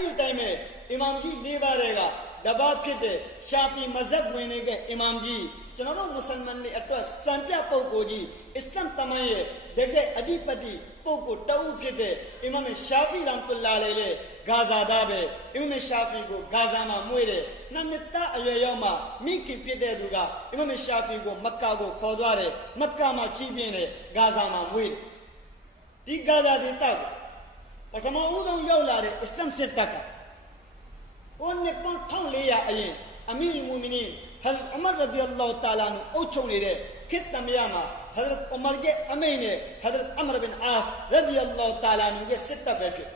ဒီအတိုင်းပဲအီမာမ်ကြီး၄ပါးတဲ့ကတပါးဖြစ်တဲ့ရှာဖီမဇက်ဝင်နေကအီမာမ်ကြီးကျွန်တော်တို့မွတ်စလမန်တွေအတွက်စံပြပုဂ္ဂိုလ်ကြီးအစ္စလမ်တမန်ရဲ့တကယ်အဓိပတိပုဂ္ဂိုလ်တအုပ်ဖြစ်တဲ့အီမာမ်ရှာဖီရမ်တူလာလေလေဂါဇာသားပဲအီမာမ်ရှာဖီကိုဂါဇာမှာမွေးတယ်နှစ်နှစ်သားအရွယ်ရောက်မှမိခင်ဖြစ်တဲ့သူကအီမာမ်ရှာဖီကိုမက္ကာကိုခေါ်သွားတယ်မက္ကာမှာကြီးပြင်းတယ်ဂါဇာမှာမွေးတယ်ဒီဂါဇာဒေသကို ပထမဦးဆုံးရောက်လာတဲ့အစ္စလမ်စစ်တပ်ကဟိုနှစ်ပေါင်း1400အရင်အမီရ်မူမီနင်ဟဇ်အမရ်ရဒီအလ္လာဟ်တာလာနုအုပ်ချုပ်နေတဲ့ခေတ်တမယမှာဟဇ်အမရ်ရဲ့အမိန်နဲ့ဟဇ်အမရ်ဘင်အာစ်ရဒီအလ္လာဟ်တာလာနုရဲ့စစ်တပ်ပဲဖြစ်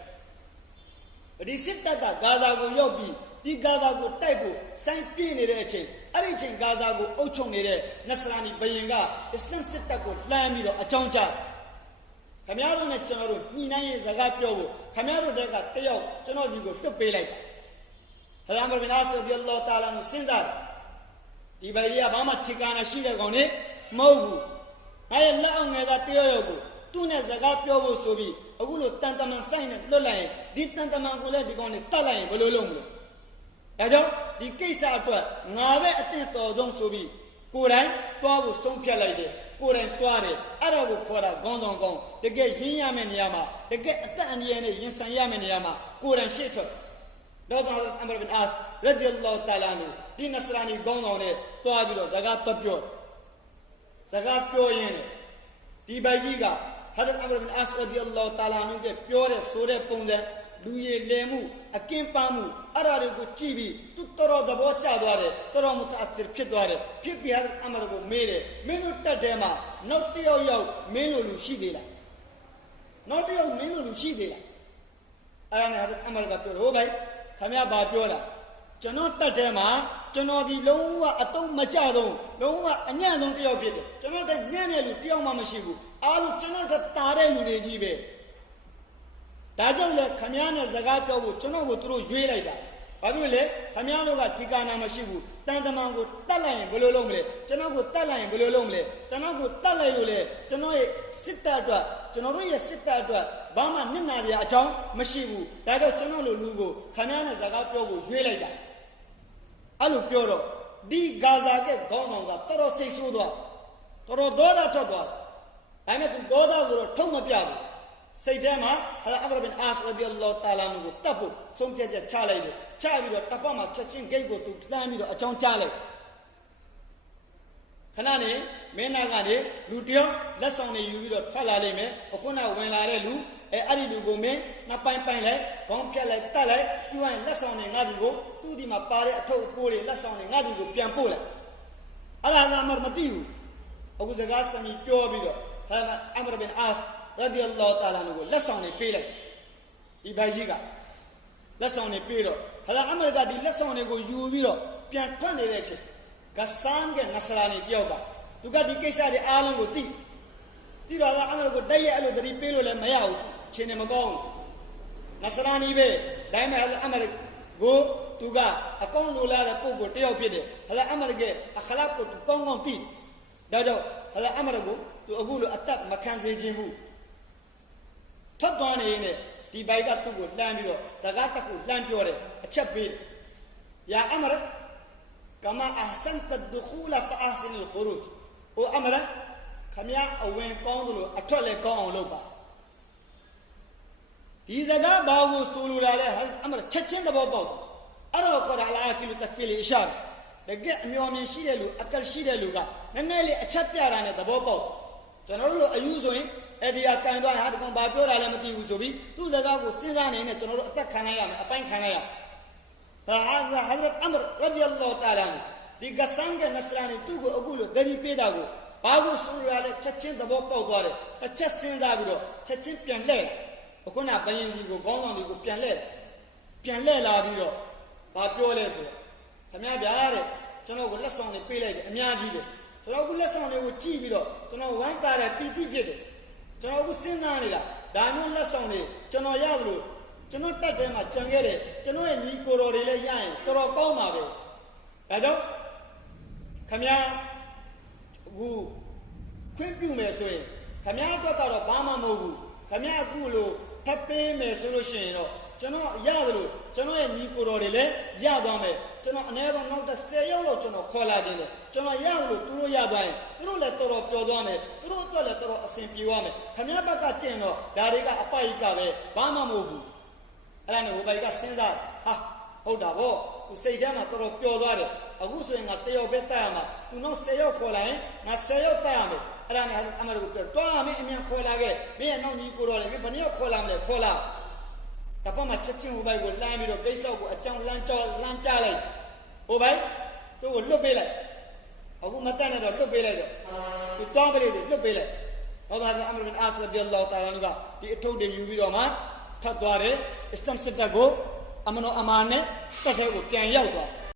ဒီစစ်တပ်ကဂါဇာကိုရောက်ပြီးဒီဂါဇာကိုတိုက်ဖို့စိုင်းပြင်းနေတဲ့အချိန်အဲ့ဒီအချိန်ဂါဇာကိုအုပ်ချုပ်နေတဲ့နဆရာနီဘယင်ကအစ္စလမ်စစ်တပ်ကိုလှမ်းပြီးတော့အကြောင်းကြား ခမရတို့နဲ့ကျွန်တော်တို့ညှိနှိုင်းရေးစကားပြောဖို့ခမရတို့တက်ကတယောက်ကျွန်တော်စီကိုလွှတ်ပေးလိုက်ပါဟဇာမဘင်အာဆရဒီအလ္လာဟ်တာလာကိုစဉ်းစားတယ်ဒီဘယ်ကြီးကဘာမှထိကာနာရှိတဲ့ကောင်နေမဟုတ်ဘူးငါရဲ့လက်အောင်ငယ်သားတယောက်ယောက်ကိုသူ့နဲ့စကားပြောဖို့ဆိုပြီးအခုလိုတန်တမန်ဆိုင်နဲ့လွတ်လိုက်ရင်ဒီတန်တမန်ကိုလည်းဒီကောင်နေတတ်လိုက်ရင်ဘယ်လိုလုပ်မလဲဒါကြောင့်ဒီကိစ္စအတွက်ငါပဲအတင်တော်ဆုံးဆိုပြီးကိုယ်တိုင်တွားဖို့ဆုံးဖြတ်လိုက်တယ် ကိုယ်တိုင်တွားတယ်အဲ့ဒါကိုခေါ်တာခေါင်းဆောင်ကောင်းတကယ်ရင်းရမယ့်နေရာမှာတကယ်အသက်အန္တရာယ်နဲ့ရင်ဆိုင်ရမယ့်နေရာမှာကိုယ်တိုင်ရှေ့ထွက်တော့ကောင်အမရဘင်အာစ်ရဒီအလ္လာဟ်တာလာနူဒီနစရာနီခေါင်းဆောင်နဲ့တွားပြီးတော့ဇကာတ်တက်ပြောဇကာတ်ပြောရင်းနဲ့ဒီဘိုင်ကြီးကဟဇရတ်အမရဘင်အာစ်ရဒီအလ္လာဟ်တာလာနူကပြောတဲ့ဆိုတဲ့ပုံစံလူရည်လဲမှုအကင်းပန်းမှု အဲ့ဒါတွေကိုကြည့်ပြီးသူတော်တော်သဘောကျသွားတယ်တော်တော်မူတာအစ်ဖြစ်သွားတယ်ဖြစ်ပြီးဟဇရတ်အမရကိုမေးတယ်မင်းတို့တက်တဲ့မှာနောက်တစ်ယောက်ယောက်မင်းလိုလူရှိသေးလားနောက်တစ်ယောက်မင်းလိုလူရှိသေးလားအဲ့ဒါနဲ့ဟာအမရကပြောဟိုဘိုင်ခမရဘာပြောတာကျွန်တော်တက်ထဲမှာကျွန်တော်ဒီလုံးဝအတုံးမကြတော့လုံးဝအညံ့ဆုံးတယောက်ဖြစ်တယ်ကျွန်တော်တက်ညံ့တဲ့လူတယောက်မှမရှိဘူးအားလုံးကျွန်တော်တက်တာတဲ့လူတွေကြီးပဲ ဒါကြောင့်လေခမရနဲ့စကားပြောဖို့ကျွန်တော်ကိုသူတို့ရွေးလိုက်တာဘာဖြစ်လဲခမရတို့ကဒီကာနာမရှိဘူးတန်တမန်ကိုတတ်လိုက်ရင်ဘယ်လိုလုပ်မလဲကျွန်တော်ကိုတတ်လိုက်ရင်ဘယ်လိုလုပ်မလဲကျွန်တော်ကိုတတ်လိုက်လို့လေကျွန်တော်ရဲ့စစ်တပ်အတွက်ကျွန်တော်တို့ရဲ့စစ်တပ်အတွက်ဘာမှနစ်နာရအကြောင်းမရှိဘူးဒါကြောင့်ကျွန်တော်လိုလူကိုခမရနဲ့စကားပြောဖို့ရွေးလိုက်တာအဲ့လိုပြောတော့ဒီဂါဇာကခေါင်းဆောင်ကတော်တော်စိတ်ဆိုးသွားတော်တော်ဒေါသထွက်သွားဒါပေမဲ့သူဒေါသကိုတော့ထုံမပြဘူး စိတ်ထဲမှာဟာအဘရဘင်အာစ်ရဒီအလ္လာဟ်တာလာကိုတတ်ဖို့ဆုံးဖြတ်ချက်ချလိုက်တယ်ချပြီးတော့တပ်ပတ်မှာချက်ချင်းဂိတ်ကိုသူလှမ်းပြီးတော့အကြောင်းကြားလိုက်ခဏနေမင်းနာကနေလူတယောက်လက်ဆောင်တွေယူပြီးတော့ထွက်လာလိမ့်မယ်အခုနဝင်လာတဲ့လူအဲအဲ့ဒီလူကိုမင်းနှစ်ပိုင်းပိုင်းလိုက်ခေါင်းဖြတ်လိုက်တတ်လိုက်ပြီးရင်လက်ဆောင်တွေငါ့ဒီကိုသူ့ဒီမှာပါတဲ့အထုပ်အပိုးတွေလက်ဆောင်တွေငါ့ဒီကိုပြန်ပို့လိုက်အဲ့ဒါကမှမသိဘူးအခုစကားစံပြီးပြောပြီးတော့ဟာအမရဘင်အာစ် ရဒီအလ္လာဟ်တာလာကိုလက်ဆောင်တွေပေးလိုက်ဒီဘိုင်ကြီးကလက်ဆောင်တွေပေးတော့ဟာအမရကဒီလက်ဆောင်တွေကိုယူပြီးတော့ပြန်ထွက်နေတဲ့အချိန်ကဆန်းကနဆရာနီတယောက်ကသူကဒီကိစ္စတွေအားလုံးကိုသိသိတော့အမရကိုတိုက်ရိုက်အဲ့လိုတတိပေးလို့လည်းမရဘူးချင်းနေမကောင်းဘူးနဆရာနီပဲဒါပေမဲ့အမရကိုသူကအကောင်းလိုလားတဲ့ပုံကိုတယောက်ဖြစ်တယ်ဟာအမရကအခလာကိုသူကောင်းကောင်းသိဒါကြောင့်ဟာအမရကိုသူအခုလိုအသက်မခံစေခြင်းဘူး ထွက်သွားနေရင်ဒီဘိုက်ကသူ့ကိုလှမ်းပြီးတော့ဇကာတ်တက်ကိုလှမ်းပြောတယ်အချက်ပေးတယ်ယာအမရကမာအဟ်ဆန်တဒခူလဖအာဆင်လ်ခရူဂျ်ဟိုအမရခမရအဝင်ကောင်းသလိုအထွက်လည်းကောင်းအောင်လုပ်ပါဒီဇကာတ်ဘာကိုဆိုလိုတာလဲဟာအမရချက်ချင်းသဘောပေါက်အဲ့တော့ခေါ်တာအလာကီလူတက်ဖီလီအရှာတကယ်အမျော်မြင်ရှိတဲ့လူအကယ်ရှိတဲ့လူကနည်းနည်းလေးအချက်ပြတာနဲ့သဘောပေါက်ကျွန်တော်တို့လိုအယူဆိုရင် အဲ့ဒီကကန်သွားဟာဒီကောင်ဘာပြောတာလဲမသိဘူးဆိုပြီးသူ့စကားကိုစဉ်းစားနေနေကျွန်တော်တို့အသက်ခံရရမယ်အပိုင်းခံရရဒါဟာဟဇရတ်အမရရဒီအလ္လာဟ်တာလာဒီကဆန်ကနစရာနီသူ့ကိုအခုလိုဒရီပေးတာကိုဘာလို့ဆိုရလဲချက်ချင်းသဘောပေါက်သွားတယ်တစ်ချက်စဉ်းစားပြီးတော့ချက်ချင်းပြန်လှည့်အခုနဘယင်စီကိုခေါင်းဆောင်တွေကိုပြန်လှည့်ပြန်လှည့်လာပြီးတော့ဘာပြောလဲဆိုတော့ခမရဗျာတဲ့ကျွန်တော်ကိုလက်ဆောင်တွေပေးလိုက်တယ်အများကြီးပဲကျွန်တော်ကလက်ဆောင်တွေကိုကြည့်ပြီးတော့ကျွန်တော်ဝမ်းသာတယ်ပီတိဖြစ်တယ် ကျွန်တော်ကစဉ်းစားနေတာဒါမျိုးလက်ဆောင်တွေကျွန်တော်ရတယ်လို့ကျွန်တော်တက်ထဲမှာကြံခဲ့တယ်ကျွန်တော်ရဲ့ညီကိုတော်တွေလည်းရရင်တော်တော်ကောင်းပါပဲဒါကြောင့်ခမရအခုခွင့်ပြုမယ်ဆိုရင်ခမရအတွက်ကတော့ဘာမှမဟုတ်ဘူးခမရအခုလို့ထပ်ပေးမယ်ဆိုလို့ရှိရင်တော့ ကျွန်တော်ရသလိုကျွန်တော်ရဲ့ညီကိုတော်တွေလည်းရသွားမယ်ကျွန်တော်အနည်းဆုံးနောက်တစ်10ရောက်လောက်ကျွန်တော်ခေါ်လာခြင်းတယ်ကျွန်တော်ရသလိုသူတို့ရသွားရင်သူတို့လည်းတော်တော်ပျော်သွားမယ်သူတို့အတွက်လည်းတော်တော်အဆင်ပြေသွားမယ်ခမည်းဘက်ကကျင့်တော့ဒါတွေကအပိုက်ကပဲဘာမှမဟုတ်ဘူးအဲ့ဒါနဲ့ဟိုဘက်ကစဉ်းစားဟာဟုတ်တာဗောသူစိတ်ထဲမှာတော်တော်ပျော်သွားတယ်အခုဆိုရင်ငါတယောက်ပဲတက်ရမှာသူနောက်10ရောက်ခေါ်လာရင်ငါ10ရောက်တက်ရမယ်အဲ့ဒါနဲ့အမရကိုပြောတွားမင်းအမြန်ခေါ်လာခဲ့မင်းရဲ့နောက်ညီကိုတော်လည်းမင်းဘယ်နည်းခေါ်လာမလဲခေါ်လာ တပတ်မှာချက်ချင်းဟိုဘိုက်ကိုလှမ်းပြီးတော့ကိစ္စကိုအကြောင်းလမ်းကြောလမ်းကြလိုက်ဟိုဘိုက်သူ့ကိုလွတ်ပေးလိုက်အခုမတတ်နဲ့တော့လွတ်ပေးလိုက်တော့သူတောင်းပလေးတွေလွတ်ပေးလိုက်ဟောသားအမရဘင်အာဆရဒီအလ္လာဟ်တာလာကဒီအထုပ်တွေယူပြီးတော့မှထပ်သွားတယ်အစ္စလမ်စစ်တပ်ကိုအမနောအမာနဲ့တက်ထဲကိုပြန်ရောက်သွား